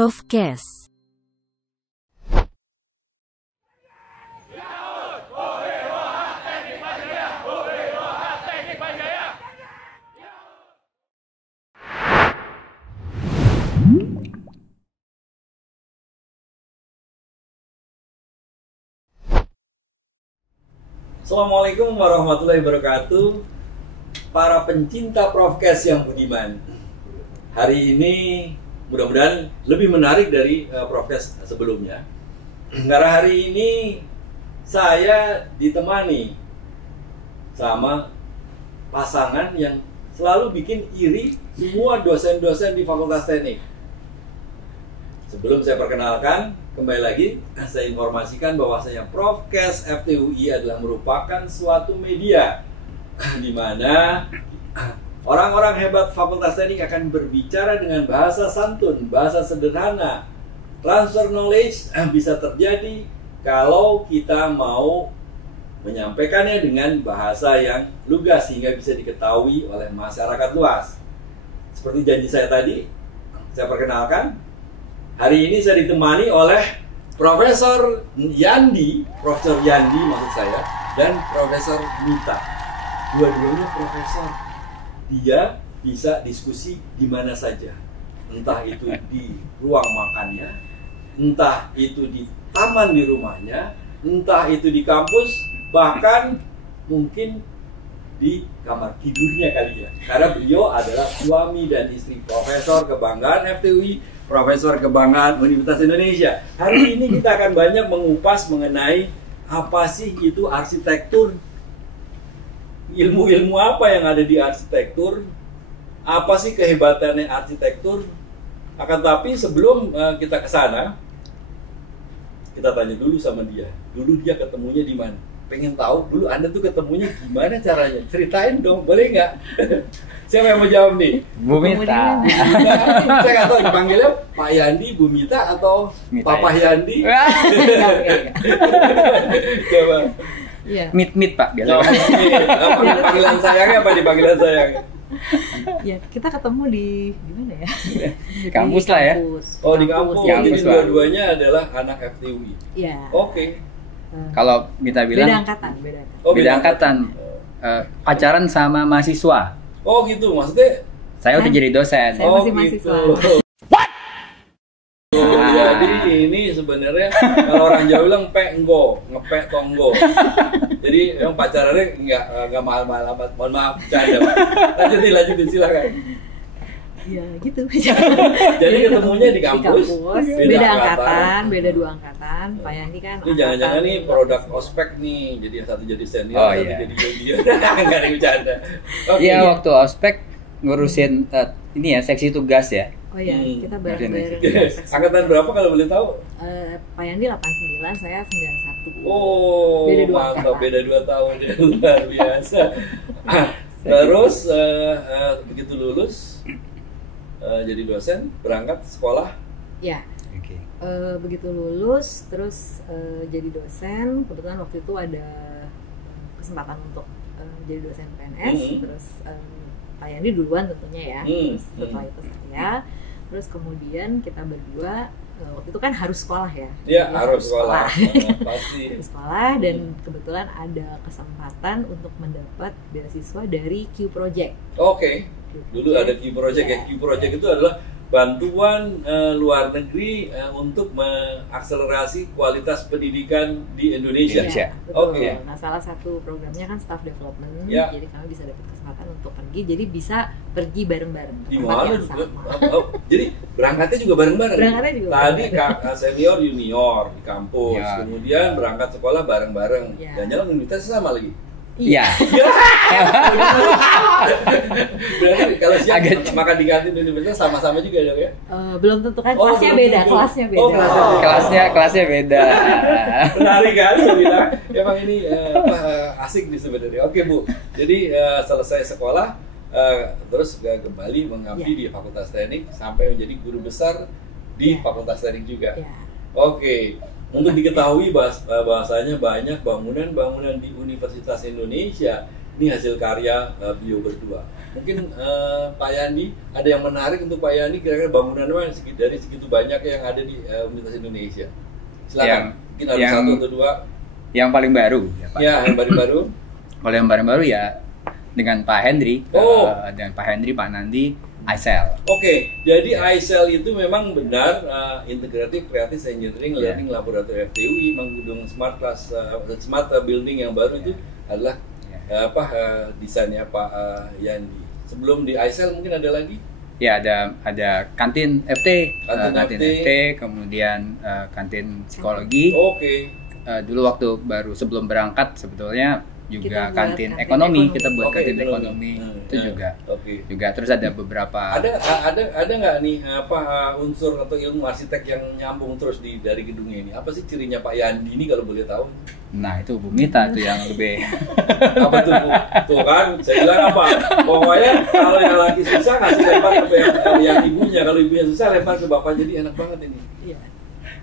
Profcast. Assalamualaikum warahmatullahi wabarakatuh. Para pencinta Profcast yang budiman, hari ini mudah-mudahan lebih menarik dari Profcast sebelumnya. Karena hari ini saya ditemani sama pasangan yang selalu bikin iri semua dosen-dosen di Fakultas Teknik. Sebelum saya perkenalkan, kembali lagi saya informasikan bahwasanya Profcast FTUI adalah merupakan suatu media di mana orang-orang hebat Fakultas Teknik akan berbicara dengan bahasa santun, bahasa sederhana. Transfer knowledge bisa terjadi kalau kita mau menyampaikannya dengan bahasa yang lugas sehingga bisa diketahui oleh masyarakat luas. Seperti janji saya tadi, saya perkenalkan. Hari ini saya ditemani oleh Profesor Yandi maksud saya, dan Profesor Mita. Dua-duanya profesor. Dia bisa diskusi di mana saja. Entah itu di ruang makannya, entah itu di taman di rumahnya, entah itu di kampus, bahkan mungkin di kamar tidurnya kali ya. Karena beliau adalah suami dan istri, profesor kebanggaan FTUI, profesor kebanggaan Universitas Indonesia. Hari ini kita akan banyak mengupas mengenai apa sih itu arsitektur, ilmu-ilmu apa yang ada di arsitektur, apa sih kehebatannya arsitektur. Akan tapi sebelum kita ke sana, kita tanya dulu sama dia. Dulu dia ketemunya di mana? Pengen tahu dulu Anda tuh ketemunya gimana caranya? Ceritain dong, boleh nggak? Siapa yang mau jawab nih? Bu Mita. Saya nggak tahu dipanggilnya Pak Yandi, Bu Mita, atau Mita, Papa ya. Yandi. Coba. Iya. Mit Pak biasa. Panggilan sayangnya apa di panggilan sayangnya? Ya, kita ketemu di mana ya? Di kampus lah ya. Oh, di kampus. Kampus Jadi lah. dua-duanya adalah anak FTUI. Iya. Oke. Kalau Mita Beda bilang angkatan. Oh, beda angkatan. Pacaran sama mahasiswa. Oh gitu, maksudnya. Saya udah jadi dosen. Saya masih mahasiswa. Jadi ini sebenarnya kalau orang Jawa bilang penggo, ngepek tonggo. Jadi emang pacarannya nggak mahal-mahal amat. Mohon maaf, bercanda. Lanjutin silakan. Ya gitu. Jadi ketemunya di kampus. Beda angkatan, beda 2 angkatan. Pak Yandi kan. Ini jangan-jangan nih produk ospek nih. Jadi yang satu jadi senior, Oh, satu iya. jadi junior. Nggak ada yang bercanda. Oke. Iya, waktu ospek ngurusin ini ya, seksi tugas ya. Oh iya, kita bareng-bareng. Angkatan berapa kalau boleh tahu? Pak Yandi 89, saya 91. Oh, Beda 2 mantap, angkatan. beda 2 tahun ya, luar biasa. Terus begitu lulus jadi dosen, berangkat sekolah. Ya. Oke. Begitu lulus, terus jadi dosen. Kebetulan waktu itu ada kesempatan untuk jadi dosen PNS. Terus Pak Yandi duluan tentunya ya. Terus setelah itu saya. Terus kemudian kita berdua waktu itu kan harus sekolah ya. Iya, Jadi harus sekolah. Pasti. Harus sekolah, dan kebetulan ada kesempatan untuk mendapat beasiswa dari Q Project. Oke. Dulu ada Q Project ya. Q Project itu adalah bantuan luar negeri untuk mengakselerasi kualitas pendidikan di Indonesia. Indonesia. Iya, betul. Oke. Nah, salah satu programnya kan staff development. Ya. Jadi kami bisa dapat kesempatan untuk pergi. Jadi bisa pergi bareng-bareng ke Di tempat mana? yang sama. Jadi berangkatnya juga bareng-bareng. Berangkatnya juga Tadi bareng-bareng. kakak senior junior di kampus, Ya. kemudian berangkat sekolah bareng-bareng. Ya. Jangan-jangan universitas sama lagi. Iya. Berarti kalau siang Agak- makan di kantin universitas sama-sama juga dong ya? Belum tentu kan, Oh, kelasnya belum beda, tentu. kelasnya beda. Oh, Kelasnya beda. Menarik kan, saya bilang. Emang ini asik nih sebenarnya. Oke Bu, jadi selesai sekolah, terus kembali mengabdi di Fakultas Teknik sampai menjadi guru besar di Ya. Fakultas Teknik juga. Ya. Oke, untuk diketahui bahwasanya banyak bangunan-bangunan di Universitas Indonesia ini hasil karya beliau berdua. Mungkin Pak Yandi ada yang menarik untuk Pak Yandi, kira-kira bangunannya dari segitu banyak yang ada di Universitas Indonesia. Silakan. Mungkin ada satu atau dua. Yang paling baru, ya Pak. Ya, yang baru-baru. Kalau yang baru-baru ya dengan Pak Hendri, dengan Pak Hendri, Pak Nandi, iCell. Oke, jadi iCell itu memang benar Integrative Creative Engineering Learning Laboratory FTUI, gedung smart building yang baru itu adalah desainnya Pak Yandi. Sebelum di iCell mungkin ada lagi? Ya, ada kantin FT, kantin FT, kemudian kantin psikologi. Oke. Dulu waktu baru sebelum berangkat sebetulnya juga Kita kantin buat ekonomi, kita buat Oke, kantin ekonomi. itu juga. Oke. Juga terus ada beberapa. Ada nggak nih unsur atau ilmu arsitek yang nyambung terus dari gedungnya ini? Apa sih cirinya Pak Yandi ini kalau boleh tahu? Nah, itu Bu Mita tuh yang lebih. Apa tuh Bu? Tuh kan, saya bilang apa? Pokoknya kalau yang lagi susah ngasih lempar ke yang ibunya, kalau ibunya susah lempar ke bapak, jadi enak banget ini. Iya.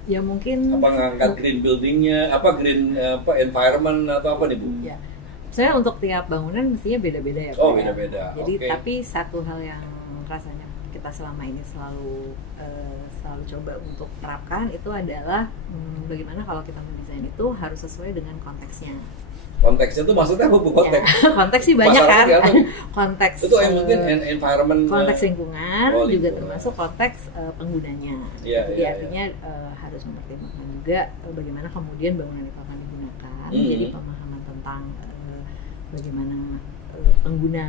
Ya mungkin Apa ngangkat green buildingnya, green environment atau apa nih Bu? Ya. Saya untuk tiap bangunan mestinya beda-beda ya Pak. Oh, beda-beda. Jadi Oke. tapi satu hal yang rasanya kita selama ini selalu coba untuk terapkan itu adalah bagaimana kalau kita mendesain itu harus sesuai dengan konteksnya. Konteksnya tuh maksudnya apa Bu? Konteks? Ya, konteks sih banyak kan. Konteks itu mungkin environment. Konteks lingkungan juga lingkungan. termasuk konteks penggunanya. Iya, Jadi iya, artinya harus mempertimbangkan juga bagaimana kemudian bangunan itu akan digunakan. Jadi pemahaman tentang bagaimana pengguna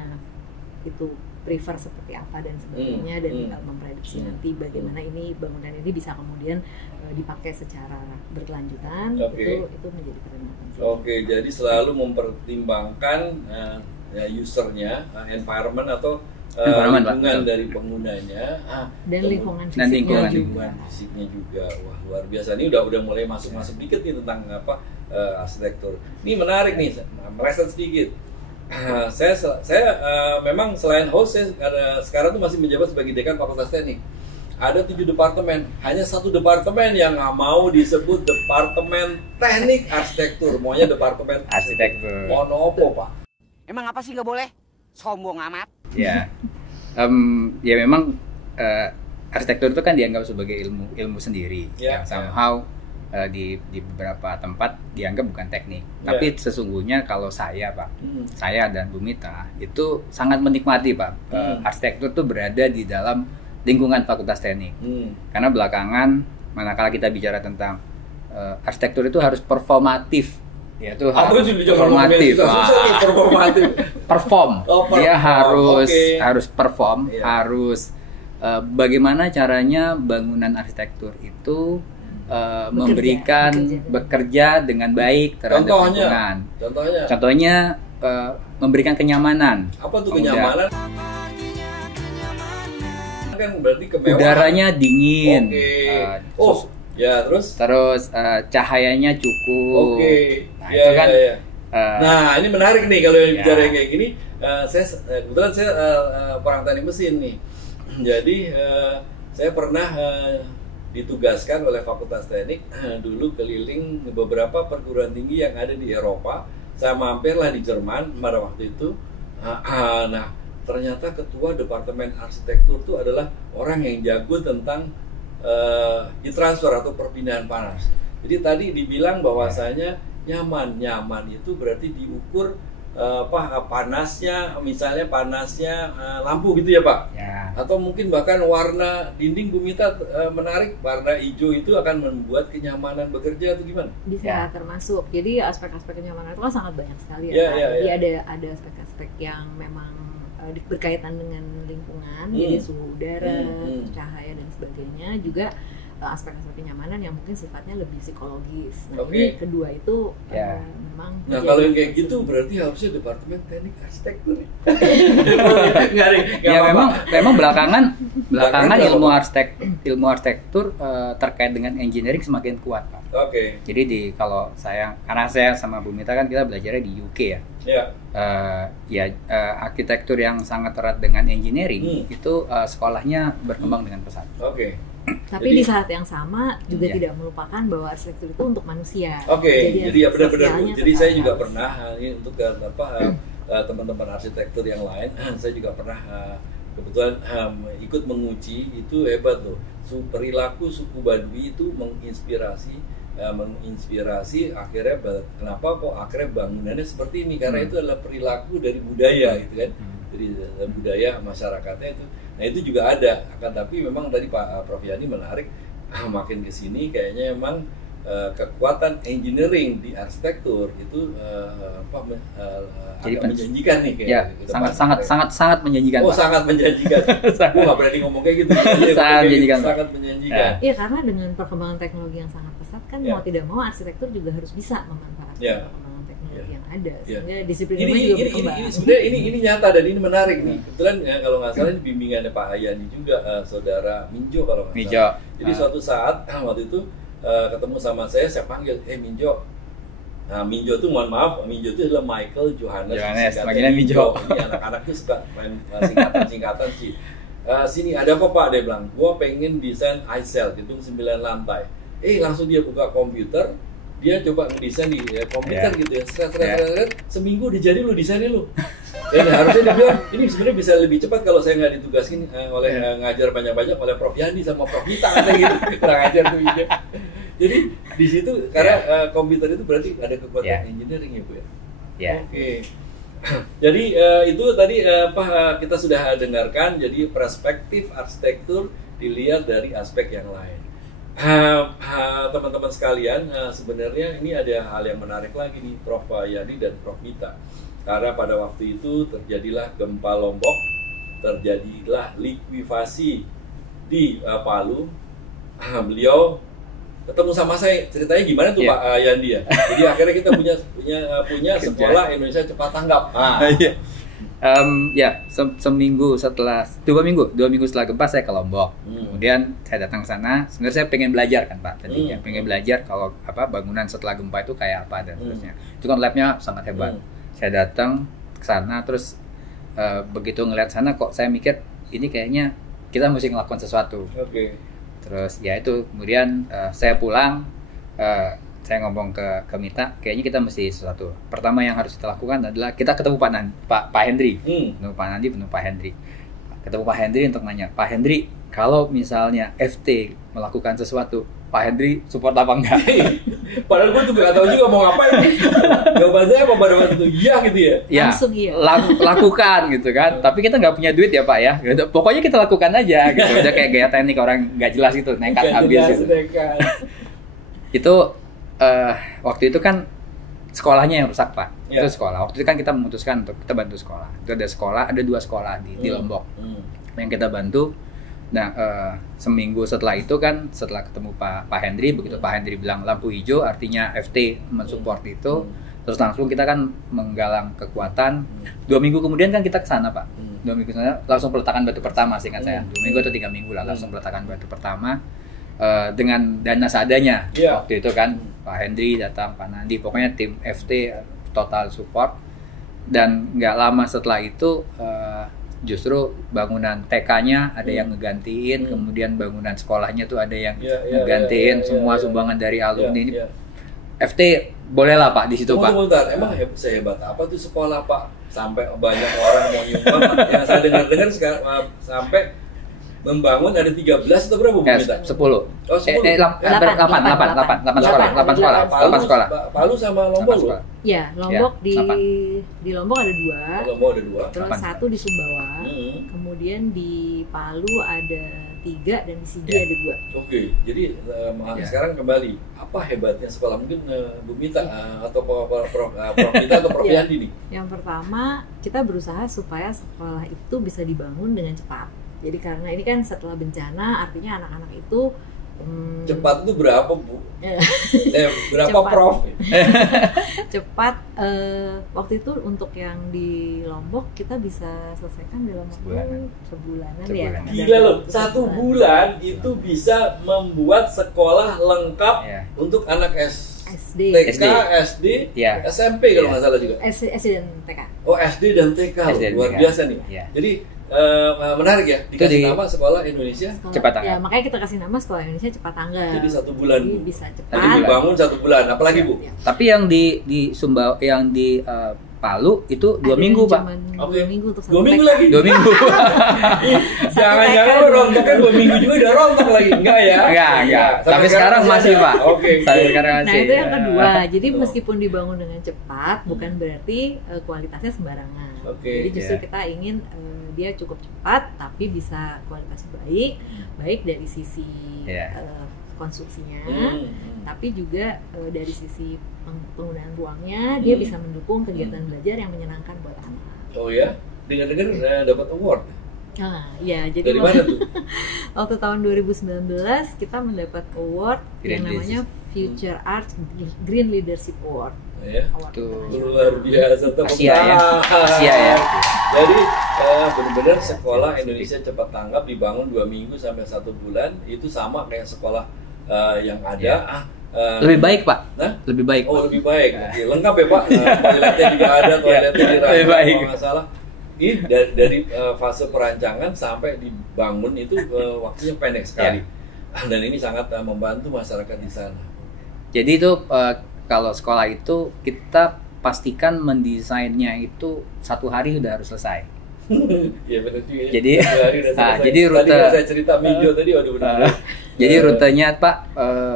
itu prefer seperti apa dan sebagainya dan memprediksi nanti bagaimana ini bangunan ini bisa kemudian dipakai secara berkelanjutan. Itu menjadi pertimbangan. Oke, jadi selalu mempertimbangkan usernya, environment atau lingkungan dari penggunanya dan lingkungan fisiknya juga. Wah, luar biasa. Ini udah mulai masuk dikit nih tentang arsitektur. Ini menarik nih, meleset sedikit. Saya memang selain host, saya sekarang tuh masih menjabat sebagai dekan Fakultas Teknik. Ada 7 departemen, hanya 1 departemen yang nggak mau disebut departemen teknik arsitektur, maunya departemen arsitektur. Monopo Pak. Emang apa sih nggak boleh? Sombong amat. Ya, ya memang arsitektur itu kan dianggap sebagai ilmu sendiri, yang somehow di beberapa tempat dianggap bukan teknik. Tapi sesungguhnya kalau saya Pak, saya dan Bu Mita itu sangat menikmati Pak. Arsitektur itu berada di dalam lingkungan Fakultas Teknik. Karena belakangan manakala kita bicara tentang arsitektur itu harus performatif. Ya itu harus performatif. Dia harus perform, harus bagaimana caranya bangunan arsitektur itu bekerja dengan baik terhadap lingkungan. Contohnya memberikan kenyamanan. Apa tuh kenyamanan? Kan berarti kemewahan. Udaranya dingin. Terus cahayanya cukup. Nah, itu kan. Nah, ini menarik nih kalau bicara kayak gini. Kebetulan saya orang teknik mesin nih. Jadi saya pernah ditugaskan oleh Fakultas Teknik dulu keliling beberapa perguruan tinggi yang ada di Eropa. Saya mampirlah di Jerman pada waktu itu. Nah, ternyata ketua Departemen Arsitektur itu adalah orang yang jago tentang heat transfer atau perpindahan panas. Jadi tadi dibilang bahwasanya nyaman itu berarti diukur panasnya, misalnya panasnya lampu gitu ya Pak? Ya. Atau mungkin bahkan warna dinding. Bu Mita menarik, warna hijau itu akan membuat kenyamanan bekerja atau gimana? Bisa termasuk. Jadi aspek-aspek kenyamanan itu kan sangat banyak sekali ya. Jadi ada aspek-aspek yang memang berkaitan dengan lingkungan, jadi suhu udara, cahaya dan sebagainya, juga aspek-aspek kenyamanan yang mungkin sifatnya lebih psikologis. Nah, ini kedua itu memang. Nah, kalau yang kayak gitu berarti harusnya Departemen Teknik Arsitektur. Memang belakangan ilmu arsitektur terkait dengan engineering semakin kuat, Pak. Jadi karena saya sama Bu Mita kan kita belajarnya di UK ya. Arsitektur yang sangat erat dengan engineering itu sekolahnya berkembang dengan pesat. Tapi di saat yang sama juga tidak melupakan bahwa arsitektur itu untuk manusia. Jadi ya benar-benar. Jadi saya juga pernah ini untuk teman-teman arsitektur yang lain, saya juga pernah kebetulan ikut menguji, itu hebat loh. Perilaku suku Baduy itu menginspirasi akhirnya kenapa kok akhirnya bangunannya seperti ini, karena itu adalah perilaku dari budaya gitu kan. Jadi budaya masyarakatnya itu. Nah itu juga ada, akan tapi memang tadi Pak Prof Yani menarik, makin kesini kayaknya emang kekuatan engineering di arsitektur itu agak menjanjikan nih kayak. Ya, sangat menjanjikan. Oh, Pak. Sangat menjanjikan. Gue nggak berani ngomong kayak gitu. Sangat menjanjikan. Iya, karena dengan perkembangan teknologi yang sangat pesat kan mau tidak mau arsitektur juga harus bisa memanfaatkan perkembangan teknologi yang ada. Sehingga disiplin ilmu juga berkembang. Ini sebenarnya ini nyata dan ini menarik nih. Kebetulan ya, kalau nggak salah ini bimbingannya Pak Yani juga, saudara Minjo kalau nggak salah. Jadi suatu saat waktu itu ketemu sama saya panggil, Minjo. Nah, Minjo itu mohon maaf, Minjo itu adalah Michael Johannes, panggilnya Minjo. Ini anak-anak tuh suka main singkatan sih. Sini ada apa Pak? Dia bilang, gua pengen desain iCell, gedung 9 lantai. Langsung dia buka komputer, dia coba ngedesain di komputer gitu ya. Seminggu dijadi lu desainnya lu. Dan harusnya dia bilang, ini sebenarnya bisa lebih cepat kalau saya nggak ditugaskin oleh ngajar banyak-banyak oleh Prof Yani sama Prof Vita gitu. Kurang ajar tuh Minjo. Jadi di situ karena komputer itu berarti ada kekuatan engineering ya Bu ya. Oke. Jadi itu tadi kita sudah dengarkan. Jadi perspektif arsitektur dilihat dari aspek yang lain. Teman-teman sekalian, sebenarnya ini ada hal yang menarik lagi nih Prof Yani dan Prof Vita. Karena pada waktu itu terjadilah gempa Lombok, terjadilah likuifasi di Palu. Beliau ketemu sama saya, ceritanya gimana tuh Pak Yandi ya. Jadi akhirnya kita punya sekolah Indonesia Cepat Tanggap. Seminggu setelah 2 minggu setelah gempa saya ke Lombok. Kemudian saya datang ke sana. Sebenarnya saya pengen belajar kan Pak tadinya, pengen belajar kalau bangunan setelah gempa itu kayak apa dan seterusnya. Itu kan labnya sangat hebat. Saya datang ke sana, terus begitu ngeliat sana kok saya mikir ini kayaknya kita mesti ngelakukan sesuatu. Terus ya itu kemudian saya pulang, saya ngomong ke Mita, kayaknya kita mesti sesuatu. Pertama yang harus kita lakukan adalah kita ketemu Pak Hendri, ketemu Pak Hendri untuk nanya, Pak Hendri, kalau misalnya FT melakukan sesuatu, Pak Hendri support apa enggak? Padahal gue tuh gak tahu juga mau ngapain. Jawabannya apa pada waktu itu? Iya gitu ya? Langsung iya. Lakukan gitu kan. Tapi kita nggak punya duit ya Pak ya. Gitu. Pokoknya kita lakukan aja gitu. Udah kayak gaya teknik orang nggak jelas gitu, nekat habis gitu. Itu waktu itu kan sekolahnya yang rusak Pak. Itu sekolah. Waktu itu kan kita memutuskan untuk kita bantu sekolah. Itu ada 2 sekolah di Lombok yang kita bantu. Nah, seminggu setelah itu kan, setelah ketemu Pak Hendri, begitu Pak Hendri bilang lampu hijau, artinya FT mensupport itu, terus langsung kita kan menggalang kekuatan. 2 minggu kemudian kan kita ke sana Pak. 2 minggu sana langsung peletakan batu pertama, seingat saya. 2 minggu atau 3 minggu lah, langsung peletakan batu pertama dengan dana seadanya. Waktu itu kan Pak Hendri datang, Pak Nandi, pokoknya tim FT total support. Dan nggak lama setelah itu justru bangunan TK-nya ada yang ngegantiin, kemudian bangunan sekolahnya tuh ada yang ngegantiin, semua sumbangan dari alumni ini. FT bolehlah Pak di situ Pak. Emang sehebat apa tuh sekolah Pak? Sampai banyak orang mau nyumbang. Yang saya dengar sekarang sampai membangun ada 13 atau berapa Bu Mita? 10. Oh, 10. 8 sekolah. Palu sama Lombok loh. Iya, Lombok di Lombok ada 2. Lombok ada 2. Terus 1 di Sumbawa. Kemudian di Palu ada 3 dan di Sigi ada 2. Oke, jadi sekarang kembali, apa hebatnya sekolah? Mungkin Bu Mita atau Prof Mita atau Prof Yandi nih. Yang pertama, kita berusaha supaya sekolah itu bisa dibangun dengan cepat. Jadi karena ini kan setelah bencana, artinya anak-anak itu cepat itu berapa Bu? Berapa cepat. Prof? Cepat waktu itu untuk yang di Lombok kita bisa selesaikan dalam waktu sebulanan ya. Gila loh, 1 bulan itu bisa membuat sekolah lengkap untuk anak SD, TK, SD, SMP kalau nggak salah juga. SD dan TK. Oh SD dan TK, luar biasa nih. Jadi menarik ya, dikasih nama Sekolah Indonesia Cepat Tanggap. Ya, makanya kita kasih nama Sekolah Indonesia Cepat Tanggap. Jadi 1 bulan. Jadi bisa cepat. Jadi dibangun 1 bulan, apalagi Bu? Tapi yang di Sumbawa, yang di Palu itu 2 minggu Pak. Oke. 2 minggu untuk 2 minggu lagi. 2 minggu. Jangan-jangan lo rontoknya 2 minggu juga udah rontok lagi, enggak ya? Enggak. Sampai sekarang masih Pak. Oke. Sampai sekarang masih. Nah itu yang kedua. Jadi meskipun dibangun dengan cepat, bukan berarti kualitasnya sembarangan. Jadi justru kita ingin dia cukup cepat, tapi bisa kualitasnya baik dari sisi konstruksinya, tapi juga dari sisi penggunaan ruangnya, dia bisa mendukung kegiatan belajar yang menyenangkan buat anak. Oh ya, dengar-dengar dapat award. Nah, ya jadi dari mana tuh? Waktu tahun 2019 kita mendapat award yang namanya Future Arts Green Leadership Award. Ya, award luar biasa tuh. Asia ya. Jadi benar-benar sekolah Indonesia cepat tanggap dibangun 2 minggu sampai 1 bulan itu sama kayak sekolah yang ada. Lebih baik Pak. Nah? Lebih baik. Oh lebih baik. Oke, lengkap ya Pak. Toiletnya juga ada, toiletnya dirancang kalau nggak salah. Ini dari fase perancangan sampai dibangun itu waktunya pendek sekali. Dan ini sangat membantu masyarakat di sana. Jadi itu kalau sekolah itu kita pastikan mendesainnya itu 1 hari sudah harus selesai. Iya benar juga. Jadi rute. Tadi saya cerita Mijo tadi, waduh benar. Jadi rutenya Pak,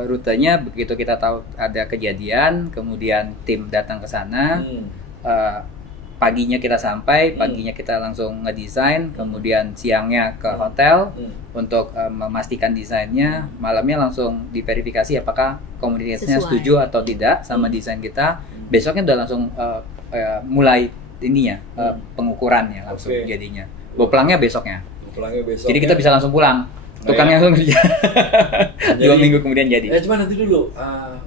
rutenya begitu kita tahu ada kejadian, kemudian tim datang ke sana, paginya kita sampai, paginya kita langsung ngedesain, kemudian siangnya ke hotel untuk memastikan desainnya, malamnya langsung diverifikasi apakah komunitasnya setuju atau tidak sama desain kita. Besoknya udah langsung mulai ininya pengukurannya langsung jadinya. Bopelangnya besoknya. Jadi kita bisa langsung pulang. Tukangnya langsung kerja. 2 minggu kemudian jadi. Cuma nanti dulu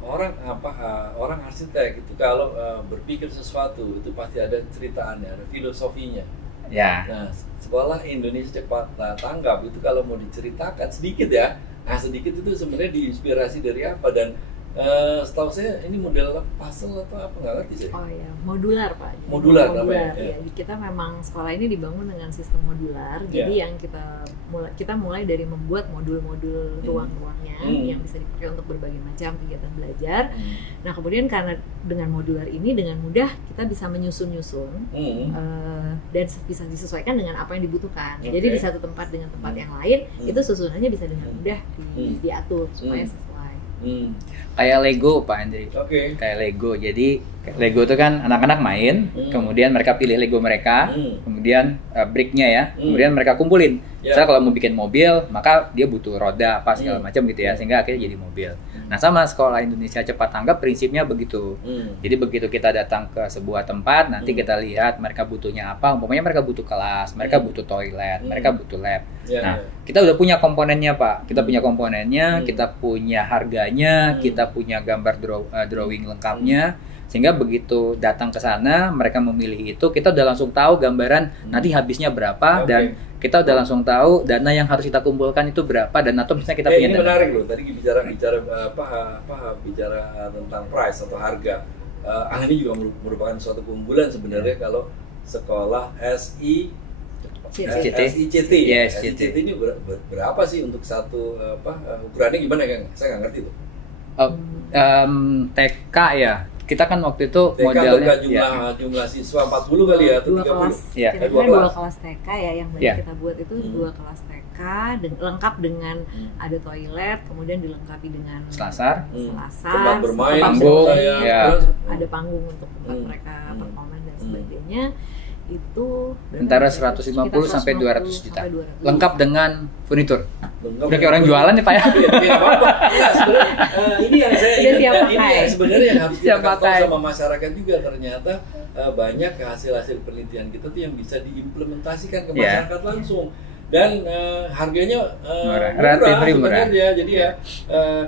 orang arsitek itu kalau berpikir sesuatu itu pasti ada ceritaannya, ada filosofinya. Ya. Nah, sekolah Indonesia cepat tanggap itu kalau mau diceritakan sedikit ya. Nah, sedikit itu sebenarnya diinspirasi dari apa dan setahu saya ini model puzzle atau apa nggak ngerti saya. Oh iya, modular Pak. Modular namanya. Ya. Kita memang sekolah ini dibangun dengan sistem modular. Jadi yang kita mulai dari membuat modul-modul ruang-ruangnya yang bisa dipakai untuk berbagai macam kegiatan belajar. Nah kemudian karena dengan modular ini dengan mudah kita bisa menyusun-nyusun dan bisa disesuaikan dengan apa yang dibutuhkan. Jadi di satu tempat dengan tempat yang lain itu susunannya bisa dengan mudah diatur supaya sesuai. Kayak Lego Pak Andri. Kayak Lego. Jadi Lego itu kan anak-anak main, kemudian mereka pilih Lego mereka, kemudian bricknya ya, kemudian mereka kumpulin. Misalnya kalau mau bikin mobil, maka dia butuh roda apa segala macam gitu ya, sehingga akhirnya jadi mobil. Nah sama sekolah Indonesia cepat tanggap prinsipnya begitu. Jadi begitu kita datang ke sebuah tempat, nanti kita lihat mereka butuhnya apa. Umpamanya mereka butuh kelas, mereka butuh toilet, mereka butuh lab. Nah kita udah punya komponennya Pak. Kita punya komponennya, kita punya harganya, kita punya gambar drawing lengkapnya. Sehingga begitu datang ke sana, mereka memilih itu, kita udah langsung tahu gambaran nanti habisnya berapa dan kita udah langsung tahu dana yang harus kita kumpulkan itu berapa dan atau misalnya kita punya ini dana. Menarik loh, tadi bicara tentang price atau harga. Ini juga merupakan suatu keunggulan sebenarnya kalau sekolah SICT. SICT ini berapa sih untuk satu ukurannya gimana kan? Saya nggak ngerti tuh. TK ya. Kita kan waktu itu TK modelnya jumlah siswa 40 kali ya atau 30. Dua kelas TK ya yang kita buat itu 2 kelas TK lengkap dengan ada toilet, kemudian dilengkapi dengan selasar, tempat bermain, panggung, ada panggung untuk tempat mereka performa dan sebagainya. Itu antara 150 sampai 200 juta. Lengkap dengan furnitur. Udah kayak orang jualan ya Pak ya. Ini yang sebenarnya yang harus kita kasih sama masyarakat juga, ternyata banyak hasil-hasil penelitian kita tuh yang bisa diimplementasikan ke masyarakat langsung. Dan harganya murah ya. Jadi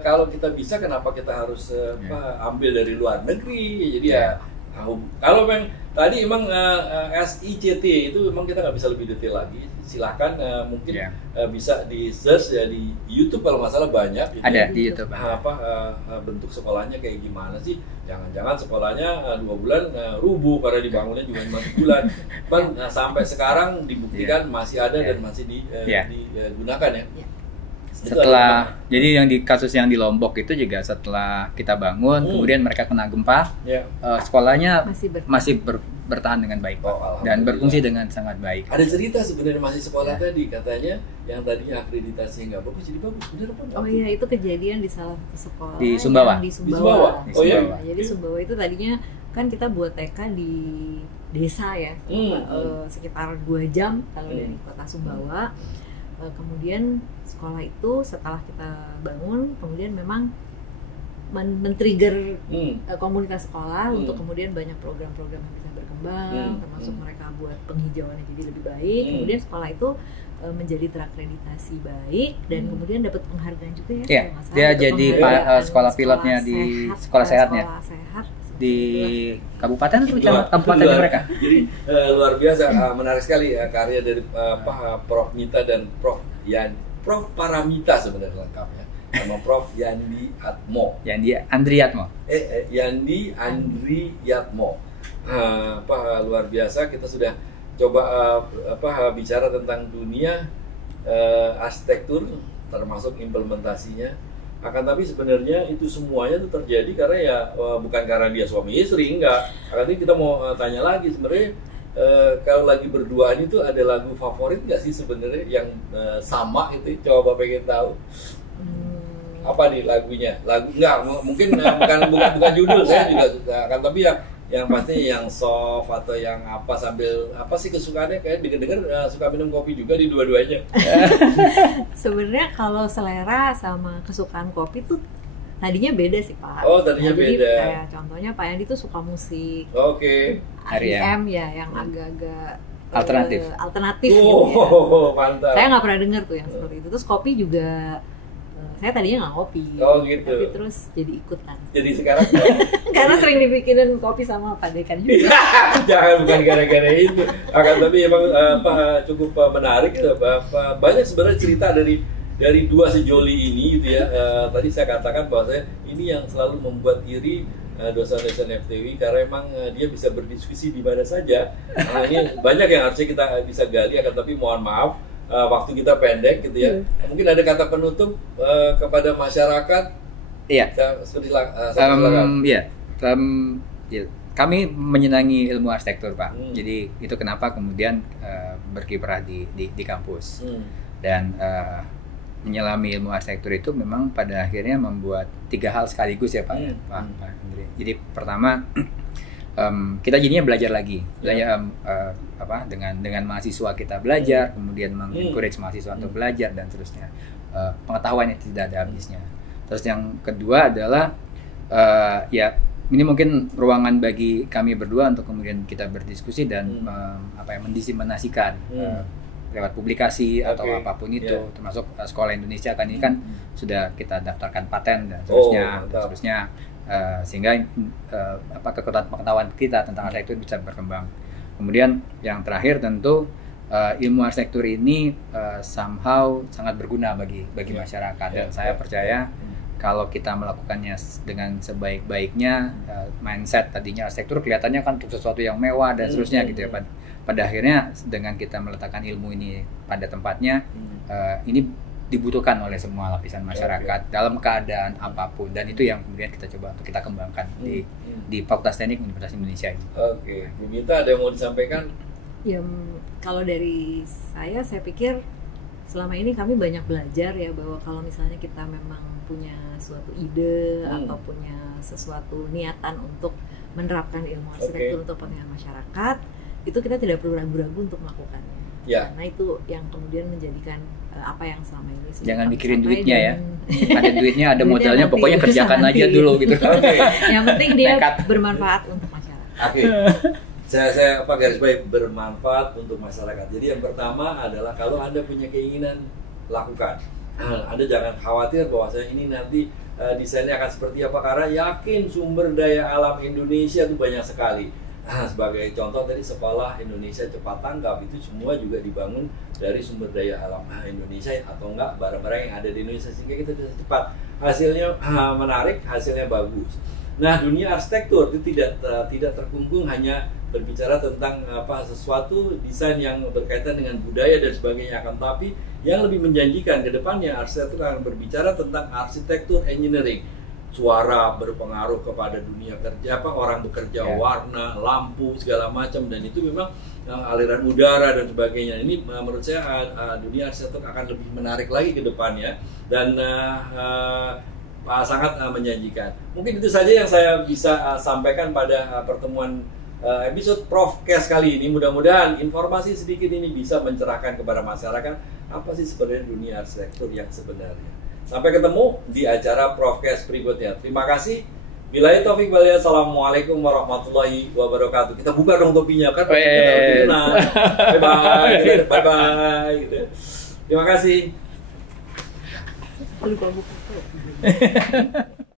kalau kita bisa, kenapa kita harus ambil dari luar negeri? Jadi kalau memang tadi emang SICT itu memang kita nggak bisa lebih detail lagi. Silahkan mungkin bisa di search ya di YouTube kalau nggak salah banyak. Ada di YouTube. Bentuk sekolahnya kayak gimana sih? Jangan-jangan sekolahnya 2 bulan rubuh karena dibangunnya juga 5 bulan. Sampai sekarang dibuktikan masih ada dan masih digunakan ya. Setelah jadi yang di kasus yang di Lombok itu juga setelah kita bangun, kemudian mereka kena gempa, sekolahnya masih bertahan dengan baik, dan berfungsi dengan sangat baik. Ada cerita sebenarnya masih sekolah tadi, katanya yang tadinya akreditasinya nggak bagus jadi bagus, benar apa? Oh iya, itu kejadian di salah satu sekolah di Sumbawa. Di Sumbawa. Oh iya. Jadi Sumbawa itu tadinya kan kita buat TK di desa ya, sekitar 2 jam kalau dari kota Sumbawa. Kemudian sekolah itu setelah kita bangun, kemudian memang men-trigger komunitas sekolah untuk kemudian banyak program-program yang bisa berkembang, termasuk mereka buat penghijauannya jadi lebih baik. Kemudian sekolah itu menjadi terakreditasi baik dan kemudian dapat penghargaan juga ya. Iya, dia jadi sekolah pilotnya di sekolah sehatnya. Di kabupaten atau kabupaten mereka. Jadi luar biasa, menarik sekali karya dari Prof Mita dan Prof Paramita sebenarnya lengkapnya. Nama Prof Yandi Atmo. Yandi Andriatmo. Yandi Andriatmo. Luar biasa, kita sudah coba bicara tentang dunia arsitektur termasuk implementasinya. Akan tapi sebenarnya itu semuanya itu terjadi karena ya bukan karena dia suami istri, enggak. Akan tapi kita mau tanya lagi sebenarnya kalau lagi berduaan itu ada lagu favorit nggak sih sebenarnya yang sama itu? Coba pengen tahu. Apa nih lagunya? Lagu enggak mungkin bukan judul, saya juga suka. Akan tapi yang pasti yang soft atau yang apa sambil apa sih kesukaannya, kayak dengar suka minum kopi juga di dua-duanya. Sebenarnya kalau selera sama kesukaan kopi tuh tadinya beda sih Pak. Oh tadinya beda. Jadi kayak contohnya Pak Yandi tuh suka musik. Oke. R.E.M. ya yang agak-agak alternatif. Oh gitu ya. Mantap. Saya nggak pernah dengar tuh yang seperti itu. Terus kopi juga saya tadinya nggak ngopi. Oh gitu. Tapi terus jadi ikutan. Jadi sekarang karena sering dibikinin kopi sama Pak Dekan juga. Jangan, bukan gara-gara itu. Akan tapi emang cukup menarik. Banyak sebenarnya cerita dari dua sejoli ini gitu ya. Tadi saya katakan bahwa ini yang selalu membuat iri dosen-dosen FTW karena emang dia bisa berdiskusi di mana saja. Ini banyak yang harusnya kita bisa gali, akan tapi mohon maaf waktu kita pendek gitu ya. Mungkin ada kata penutup kepada masyarakat. Iya. Kami menyenangi ilmu arsitektur Pak. Jadi itu kenapa kemudian berkiprah di kampus. Dan menyelami ilmu arsitektur itu memang pada akhirnya membuat 3 hal sekaligus ya Pak. Pak Andre. Jadi pertama kita jadinya belajar lagi, dengan mahasiswa kita belajar, kemudian mengencourage mahasiswa untuk belajar dan seterusnya. Pengetahuannya tidak ada habisnya. Terus yang kedua adalah ini mungkin ruangan bagi kami berdua untuk kemudian kita berdiskusi dan mendiseminasikan lewat publikasi atau apapun itu, termasuk Sekolah Indonesia kan ini kan sudah kita daftarkan paten dan seterusnya. Sehingga kekuatan pengetahuan kita tentang arsitektur bisa berkembang. Kemudian yang terakhir tentu ilmu arsitektur ini somehow sangat berguna bagi masyarakat, dan saya percaya kalau kita melakukannya dengan sebaik-baiknya, mindset tadinya arsitektur kelihatannya kan untuk sesuatu yang mewah dan seterusnya gitu ya. Pada akhirnya dengan kita meletakkan ilmu ini pada tempatnya, ini dibutuhkan oleh semua lapisan masyarakat dalam keadaan apapun, dan itu yang kemudian kita coba untuk kita kembangkan di Fakultas Teknik Universitas Indonesia ini. Oke, Bu Mita ada yang mau disampaikan? Ya, kalau dari saya pikir selama ini kami banyak belajar ya, bahwa kalau misalnya kita memang punya suatu ide atau punya sesuatu niatan untuk menerapkan ilmu arsitektur untuk kepentingan masyarakat, itu kita tidak perlu ragu-ragu untuk melakukannya. Karena itu yang kemudian menjadikan apa yang selama ini jangan mikirin duitnya ya. Ada duitnya, ada modalnya, pokoknya kerjakan aja dulu gitu. Yang penting dia bermanfaat untuk masyarakat. Saya garis baik, bermanfaat untuk masyarakat. Jadi yang pertama adalah kalau Anda punya keinginan, lakukan. Anda jangan khawatir bahwa ini nanti desainnya akan seperti apa, karena yakin sumber daya alam Indonesia itu banyak sekali. Sebagai contoh tadi Sekolah Indonesia Cepat Tanggap itu semua juga dibangun dari sumber daya alam Indonesia, atau enggak barang-barang yang ada di Indonesia, sehingga kita bisa cepat. Hasilnya menarik, hasilnya bagus. Nah, dunia arsitektur itu tidak terkungkung hanya berbicara tentang sesuatu desain yang berkaitan dengan budaya dan sebagainya. Akan tapi yang lebih menjanjikan ke depannya arsitektur akan berbicara tentang arsitektur engineering. Suara berpengaruh kepada dunia kerja, orang bekerja, warna, lampu, segala macam, dan itu memang aliran udara dan sebagainya. Ini menurut saya dunia arsitektur akan lebih menarik lagi ke depannya dan sangat menjanjikan. Mungkin itu saja yang saya bisa sampaikan pada pertemuan episode Profcast kali ini. Mudah-mudahan informasi sedikit ini bisa mencerahkan kepada masyarakat apa sih sebenarnya dunia arsitektur yang sebenarnya. Sampai ketemu di acara Profcast berikutnya. Terima kasih. Billahi taufik wal hidayah. Assalamualaikum warahmatullahi wabarakatuh. Kita buka dong topinya kan. Bye bye. Terima kasih. Lupa buka.